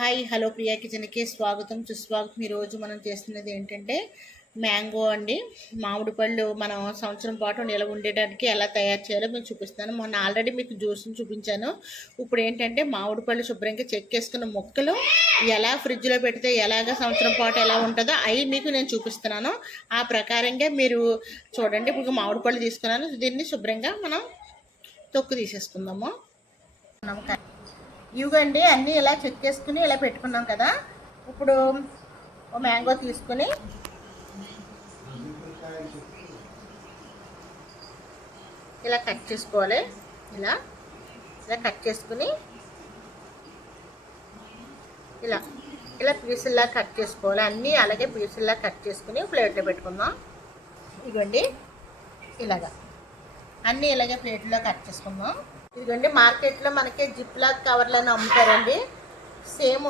Hi hello Priya కిచెన్కి స్వాగతం సుస్వాగతం. ఈరోజు మనం చేస్తున్నది ఏంటంటే మ్యాంగో అండి. మామిడి పళ్ళు మనం సంవత్సరం పాటు నిలవ ఉండేటానికి ఎలా తయారు చేయాలో మేము చూపిస్తాను. మొన్న ఆల్రెడీ మీకు జ్యూస్ని చూపించాను. ఇప్పుడు ఏంటంటే మామిడి పళ్ళు శుభ్రంగా చెక్కేసుకున్న ముక్కలు ఎలా ఫ్రిడ్జ్లో పెడితే ఎలాగ సంవత్సరం పాటు ఎలా ఉంటుందో అవి మీకు నేను చూపిస్తున్నాను. ఆ ప్రకారంగా మీరు చూడండి. ఇప్పుడు మామిడి పళ్ళు తీసుకున్నాను. దీన్ని శుభ్రంగా మనం తొక్కు తీసేసుకుందాము. ఇవ్వండి అన్నీ ఇలా చెక్కేసుకుని ఇలా పెట్టుకున్నాం కదా. ఇప్పుడు ఓ మ్యాంగో తీసుకుని ఇలా కట్ చేసుకోవాలి. ఇలా ఇలా కట్ చేసుకుని ఇలా ఇలా పీసుల్లా కట్ చేసుకోవాలి. అన్నీ అలాగే పీసుల్లా కట్ చేసుకుని ప్లేట్లో పెట్టుకుందాం. ఇదిగోండి ఇలాగా అన్నీ ఇలాగే ప్లేట్లో కట్ చేసుకుందాం. ఇదిగోండి మార్కెట్లో మనకి జిప్ లాక్ కవర్లను అమ్ముతారండి. సేమ్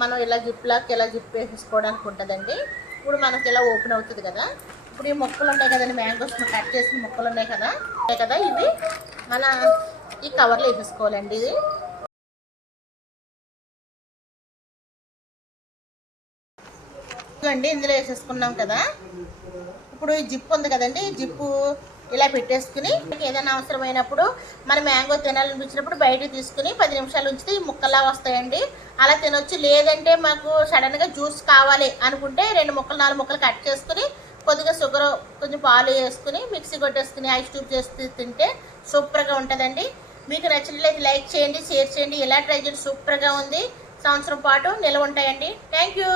మనం ఇలా జిప్ లాక్ ఇలా జిప్ వేసేసుకోవడానికి ఉంటుందండి. ఇప్పుడు మనకి ఇలా ఓపెన్ అవుతుంది కదా. ఇప్పుడు ఈ ముక్కలు ఉన్నాయి కదండి, మ్యాంగోస్ కట్ చేసిన ముక్కలు ఉన్నాయి కదా ఇవి మన ఈ కవర్లో వేసేసుకోవాలండి. ఇది ఇదిగోండి ఇందులో వేసేసుకున్నాం కదా. ఇప్పుడు ఈ జిప్ ఉంది కదండి, ఈ జిప్పు ఇలా పెట్టేసుకుని ఏదైనా అవసరమైనప్పుడు మన మ్యాంగో తినాలనిపించినప్పుడు బయటకు తీసుకుని 10 నిమిషాలు ఉంచితే ఈ ముక్కలా వస్తాయండి. అలా తినొచ్చు. లేదంటే మాకు సడన్గా జ్యూస్ కావాలి అనుకుంటే 2 ముక్కలు 4 ముక్కలు కట్ చేసుకుని కొద్దిగా షుగర్ కొంచెం పాలు వేసుకుని మిక్సీ కొట్టేసుకుని ఐస్ ట్యూబ్ చేసి తింటే సూపర్గా ఉంటుందండి. మీకు నచ్చినట్లయితే లైక్ చేయండి, షేర్ చేయండి. ఇలా ట్రై చేయండి. సూపర్గా ఉంది. సంవత్సరం పాటు నిల్వ ఉంటాయండి. Thank you.